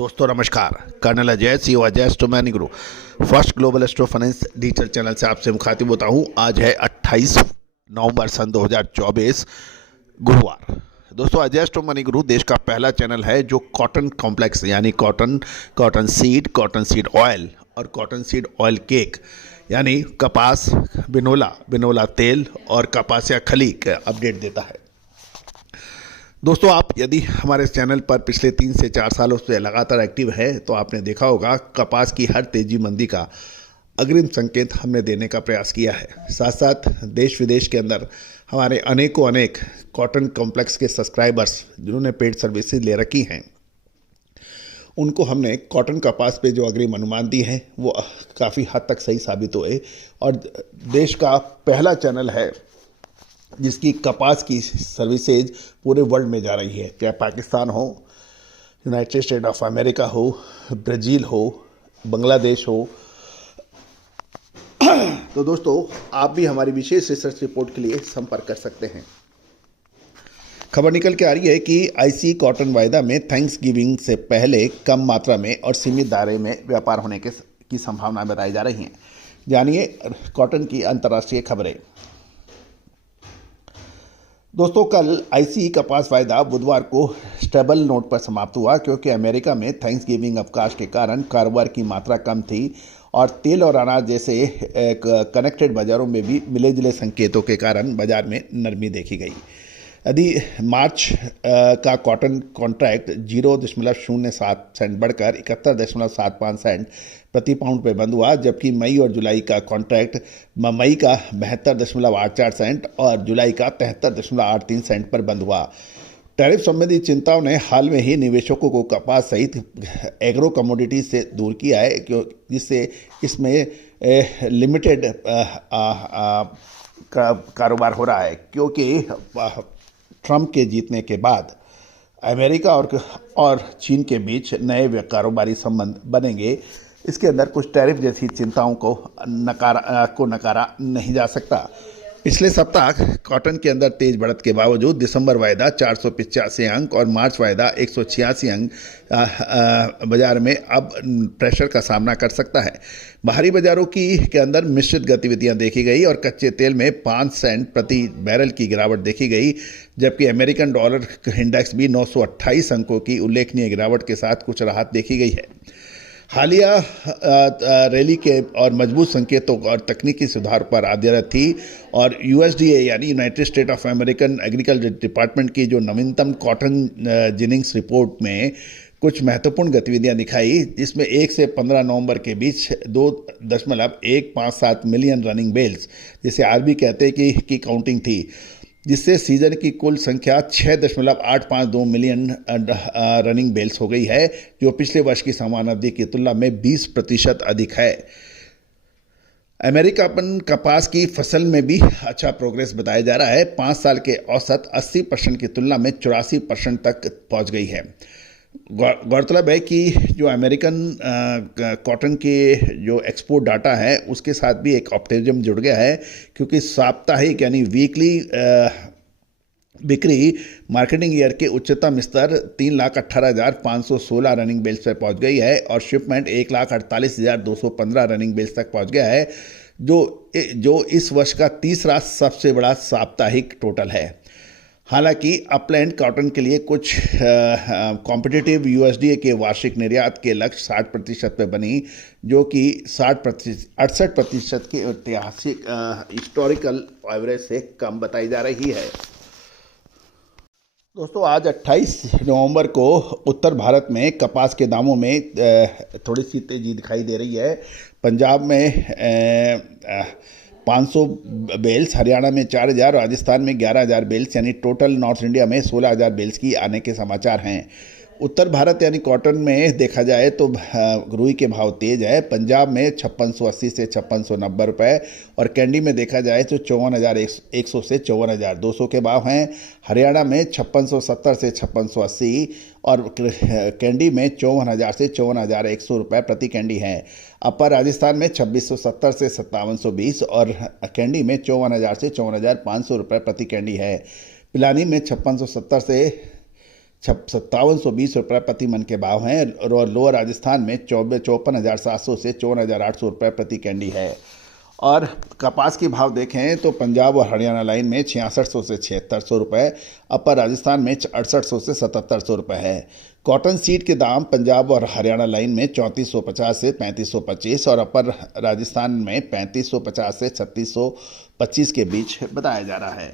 दोस्तों नमस्कार। Colonel Ajay CO Ajay एस्ट्रोमैनी गुरु first global astro finance digital channel से आपसे मुखातिब होता हूं। आज है 28 नवंबर सन 2024 गुरुवार। दोस्तों अजय एस्ट्रोमैनी गुरु देश का पहला चैनल है जो कॉटन कॉम्प्लेक्स यानी कॉटन सीड ऑयल और कॉटन सीड ऑयल केक यानी कपास, बिनोला तेल और कपासिया खली का अपडेट देता है। दोस्तों आप यदि हमारे चैनल पर पिछले 3 से 4 सालों से लगातार एक्टिव है तो आपने देखा होगा कपास की हर तेजी मंदी का अग्रिम संकेत हमने देने का प्रयास किया है। साथ साथ देश विदेश के अंदर हमारे अनेक कॉटन कॉम्प्लेक्स के सब्सक्राइबर्स जिन्होंने पेड सर्विसेज ले रखी हैं उनको हमने कॉटन कपास पे जो अग्रिम अनुमान दी हैं वो काफ़ी हद तक सही साबित हुए और देश का पहला चैनल है जिसकी कपास की सर्विसेज पूरे वर्ल्ड में जा रही है, चाहे पाकिस्तान हो, यूनाइटेड स्टेट ऑफ अमेरिका हो, ब्राज़ील हो, बांग्लादेश हो। तो दोस्तों आप भी हमारी विशेष रिसर्च रिपोर्ट के लिए संपर्क कर सकते हैं। खबर निकल के आ रही है कि आईसी कॉटन वायदा में थैंक्स गिविंग से पहले कम मात्रा में और सीमित दायरे में व्यापार होने की संभावना बताई जा रही हैं। जानिए कॉटन की अंतर्राष्ट्रीय खबरें। दोस्तों कल आईसी कपास वायदा बुधवार को स्टेबल नोट पर समाप्त हुआ क्योंकि अमेरिका में थैंक्स गिविंग अवकाश के कारण कारोबार की मात्रा कम थी और तेल और अनाज जैसे कनेक्टेड बाजारों में भी मिले जुले संकेतों के कारण बाजार में नरमी देखी गई। यदि मार्च का कॉटन कॉन्ट्रैक्ट 0.07 सेंट बढ़कर 71.75 सेंट प्रति पाउंड पर बंद हुआ, जबकि मई और जुलाई का कॉन्ट्रैक्ट मई का 72.84 सेंट और जुलाई का 73.83 सेंट पर बंद हुआ। टैरिफ संबंधी चिंताओं ने हाल में ही निवेशकों को कपास सहित एग्रो कमोडिटी से दूर किया है जिससे इसमें लिमिटेड कारोबार हो रहा है क्योंकि ट्रंप के जीतने के बाद अमेरिका और चीन के बीच नए कारोबारी संबंध बनेंगे। इसके अंदर कुछ टैरिफ जैसी चिंताओं को नकारा नहीं जा सकता। पिछले सप्ताह कॉटन के अंदर तेज बढ़त के बावजूद दिसंबर वायदा 485 अंक और मार्च वायदा 186 अंक बाजार में अब प्रेशर का सामना कर सकता है। बाहरी बाजारों के अंदर मिश्रित गतिविधियां देखी गई और कच्चे तेल में 5 सेंट प्रति बैरल की गिरावट देखी गई, जबकि अमेरिकन डॉलर इंडेक्स भी 928 अंकों की उल्लेखनीय गिरावट के साथ कुछ राहत देखी गई है। हालिया रैली के और मजबूत संकेतों और तकनीकी सुधार पर आधारित थी और यूएसडीए यानी United state of American agriculture department की जो नवीनतम कॉटन जिनिंग्स रिपोर्ट में कुछ महत्वपूर्ण गतिविधियां दिखाई, जिसमें 1 से 15 नवंबर के बीच 2.157 मिलियन रनिंग बेल्स जिसे आरबी कहते हैं की काउंटिंग थी, जिससे सीजन की कुल संख्या 6.852 मिलियन रनिंग बेल्स हो गई है, जो पिछले वर्ष की समान अवधि की तुलना में 20% अधिक है। अमेरिकापन कपास की फसल में भी अच्छा प्रोग्रेस बताया जा रहा है। 5 साल के औसत 80% की तुलना में 84% तक पहुंच गई है। गौरतलब है कि जो अमेरिकन कॉटन के जो एक्सपोर्ट डाटा है उसके साथ भी एक ऑप्टिमिज्म जुड़ गया है क्योंकि साप्ताहिक यानी वीकली बिक्री मार्केटिंग ईयर के उच्चतम स्तर 3,18,516 रनिंग बेल्स पर पहुंच गई है और शिपमेंट 1,48,215 रनिंग बेल्स तक पहुंच गया है, जो इस वर्ष का तीसरा सबसे बड़ा साप्ताहिक टोटल है। हालांकि अपलैंड कॉटन के लिए कुछ कॉम्पिटिटिव यूएसडीए के वार्षिक निर्यात के लक्ष्य 60% पे बनी, जो कि 68% के ऐतिहासिक हिस्टोरिकल एवरेज से कम बताई जा रही है। दोस्तों आज 28 नवंबर को उत्तर भारत में कपास के दामों में थोड़ी सी तेजी दिखाई दे रही है। पंजाब में 500 बेल्स, हरियाणा में 4,000, राजस्थान में 11,000 बेल्स यानी टोटल नॉर्थ इंडिया में 16,000 बेल्स की आने के समाचार हैं। उत्तर भारत यानी कॉटन में देखा जाए तो रुई के भाव तेज है। पंजाब में 5680 से 5690 रुपये और कैंडी में देखा जाए तो 54,100 से 54,200 के भाव हैं। हरियाणा में 5670 से 5680 और कैंडी में 54,000 से 54,100 रुपये प्रति कैंडी हैं। अपर राजस्थान में 2670 से 5720 और कैंडी में 54,000 से 54,500 रुपये प्रति कैंडी है। पिलानी में 5670 से ₹5720 प्रति मन के भाव हैं और लोअर राजस्थान में 54,700 से 54,800 रुपये प्रति कैंडी है। और कपास की भाव देखें तो पंजाब और हरियाणा लाइन में 6600 से 7600 रुपये, अपर राजस्थान में 6800 से 7700 रुपये है। कॉटन सीड के दाम पंजाब और हरियाणा लाइन में 3450 से 3525 और अपर राजस्थान में 3550 से 3625 के बीच बताया जा रहा है।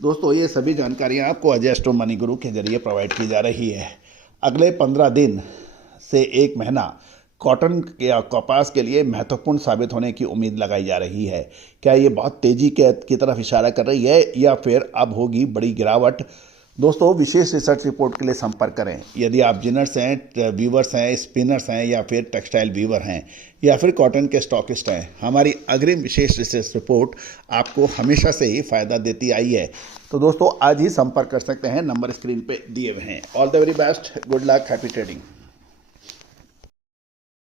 दोस्तों, ये सभी जानकारियाँ आपको अजय एस्ट्रो मनी गुरु के जरिए प्रोवाइड की जा रही है। अगले 15 दिन से 1 महीना कॉटन या कपास के लिए महत्वपूर्ण साबित होने की उम्मीद लगाई जा रही है। क्या ये बहुत तेज़ी की तरफ इशारा कर रही है या फिर अब होगी बड़ी गिरावट? दोस्तों, विशेष रिसर्च रिपोर्ट के लिए संपर्क करें। यदि आप जिनर्स हैं, वीवर्स हैं, स्पिनर्स हैं या फिर टेक्सटाइल वीवर हैं या फिर कॉटन के स्टॉकिस्ट हैं, हमारी अग्रिम विशेष रिसर्च रिपोर्ट आपको हमेशा से ही फ़ायदा देती आई है। तो दोस्तों, आज ही संपर्क कर सकते हैं, नंबर स्क्रीन पे दिए हुए हैं। All the very best, good luck, happy trading.